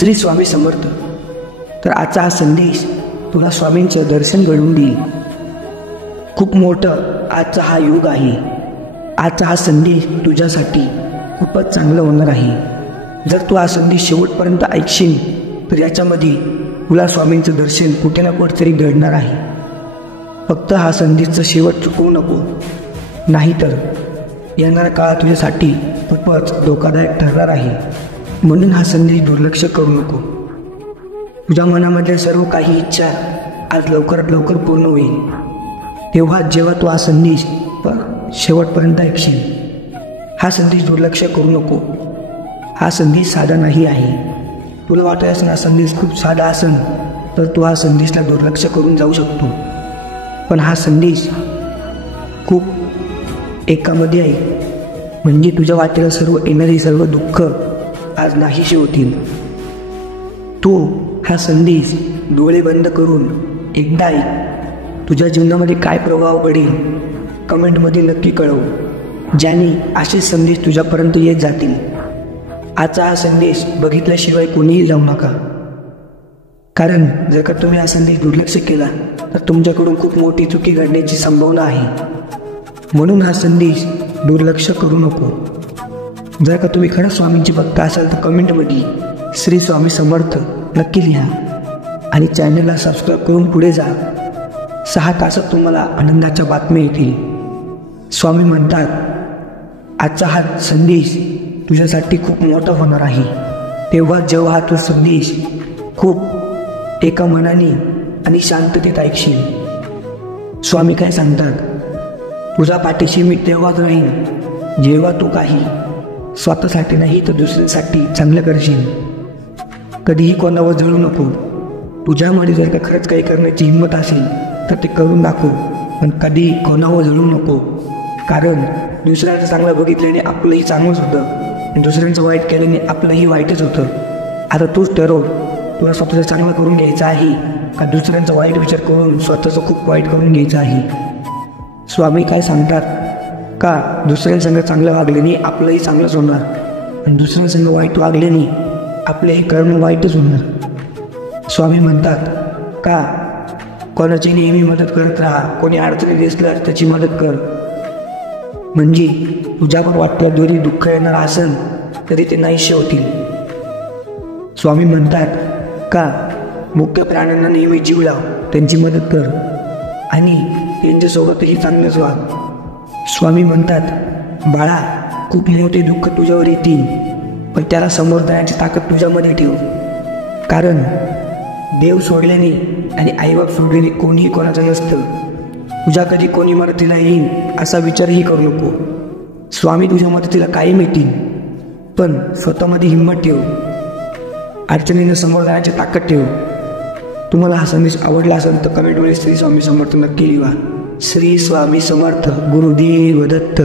श्री स्वामी समर्थ। तर आजचा हा संदेश तुला स्वामींचं दर्शन घडवून देईल। खूप मोठं आजचा हा योग आहे। आजचा हा संदेश तुझ्यासाठी खूपच चांगलं होणार आहे। जर तू हा संदेश शेवटपर्यंत ऐकशील तर याच्यामध्ये तुला स्वामींचं दर्शन कुठे ना कुठेतरी घडणार आहे। फक्त हा संदेशचा शेवट चुकवू नको, नाहीतर येणारा काळ तुझ्यासाठी खूपच धोकादायक ठरणार आहे। म्हणून हा संदेश दुर्लक्ष करू नको। तुझ्या मनामधल्या सर्व काही इच्छा आज लवकरात लवकर पूर्ण होईल। तेव्हा जेव्हा तू हा संदेश शेवटपर्यंत ऐकशील, हा संदेश दुर्लक्ष करू नको। हा संदेश साधा नाही आहे। तुला वाटत असेल हा संदेश खूप साधा असेल तर तू हा संदेशला दुर्लक्ष करून जाऊ शकतो, पण हा संदेश खूप एकामध्ये आहे। म्हणजे तुझ्या वाटेला सर्व येणारे सर्व दुःख आज नाहीसे होतील। तू हा संदेश डोळे बंद करून एकदा ऐक। तुझ्या जीवनामध्ये काय प्रभाव पडेल कमेंटमध्ये नक्की कळव, ज्याने असे संदेश तुझ्यापर्यंत येत जातील। आजचा हा संदेश बघितल्याशिवाय कोणीही जाऊ नका, कारण जर का तुम्ही हा संदेश दुर्लक्ष केला तर तुमच्याकडून खूप मोठी चुकी घडण्याची संभावना आहे। म्हणून हा संदेश दुर्लक्ष करू नको। जर का तुम्ही खरंच स्वामींची भक्त असाल तर कमेंटमध्ये श्री स्वामी समर्थ नक्की लिहा आणि चॅनलला सबस्क्राईब करून पुढे जा। 6 तासात तुम्हाला आनंदाच्या बातम्या येतील। स्वामी म्हणतात आजचा हा संदेश तुझ्यासाठी खूप मोठा होणार आहे। तेव्हा जेव्हा तो संदेश खूप एका मनाने आणि शांततेत ऐकशील, स्वामी काय सांगतात, तुझ्या पाठीशी मी तेव्हाच राहीन जेव्हा तू काही स्वतःसाठी नाही तर दुसऱ्यांसाठी चांगलं करशील। कधीही कोणावर जळू नको। तुझ्यामध्ये जर का खरंच काही करण्याची हिंमत असेल तर ते करून दाखव, पण कधी कोणावर जळू नको। कारण दुसऱ्याचं चांगलं बघितल्याने आपलंही चांगलंच होतं आणि दुसऱ्यांचं वाईट केल्याने आपलंही वाईटच होतं। आता तूच ठरव, तुला स्वतःचं चांगलं करून घ्यायचं आहे का दुसऱ्यांचा वाईट विचार करून स्वतःचं खूप वाईट करून घ्यायचं आहे। स्वामी काय सांगतात का दुसऱ्यांसंग चांगलं वागल्याने आपलंही चांगलंच होणार आणि दुसऱ्यांसंग वाईट वागल्याने आपलेही कर्म वाईटच होणार। स्वामी म्हणतात का कोणाची नेहमी मदत करत राहा, कोणी अडचणी दिसल्यास त्याची मदत कर, म्हणजे तुझ्या पण वाटल्या दोरी दुःख येणार असेल तरी ते नाहीसे होतील। स्वामी म्हणतात का मुख्य प्राण्यांना नेहमी जीव लाव, त्यांची मदत कर आणि त्यांच्यासोबतही चांगलंच वाग। स्वामी म्हणतात बाळा, खूप मोठे दुःख तुझ्यावर येतील, पण त्याला समोर जाण्याची ताकद तुझ्यामध्ये ठेव। कारण देव सोडल्याने आणि आईबाप सोडल्याने कोणीही कोणाचं नसतं। तुझ्या कधी कोणी मदतीला येईल असा विचारही करू नको। स्वामी तुझ्या मदतीला कायम येतील, पण स्वतःमध्ये हिंमत ठेव, अडचणींना समोर जाण्याची ताकद ठेव। तुम्हाला हा संदेश आवडला असेल तर कमेंटमध्ये श्री स्वामी समर्थ नक्की लिहा। श्री स्वामी समर्थ गुरुदेव दत्त।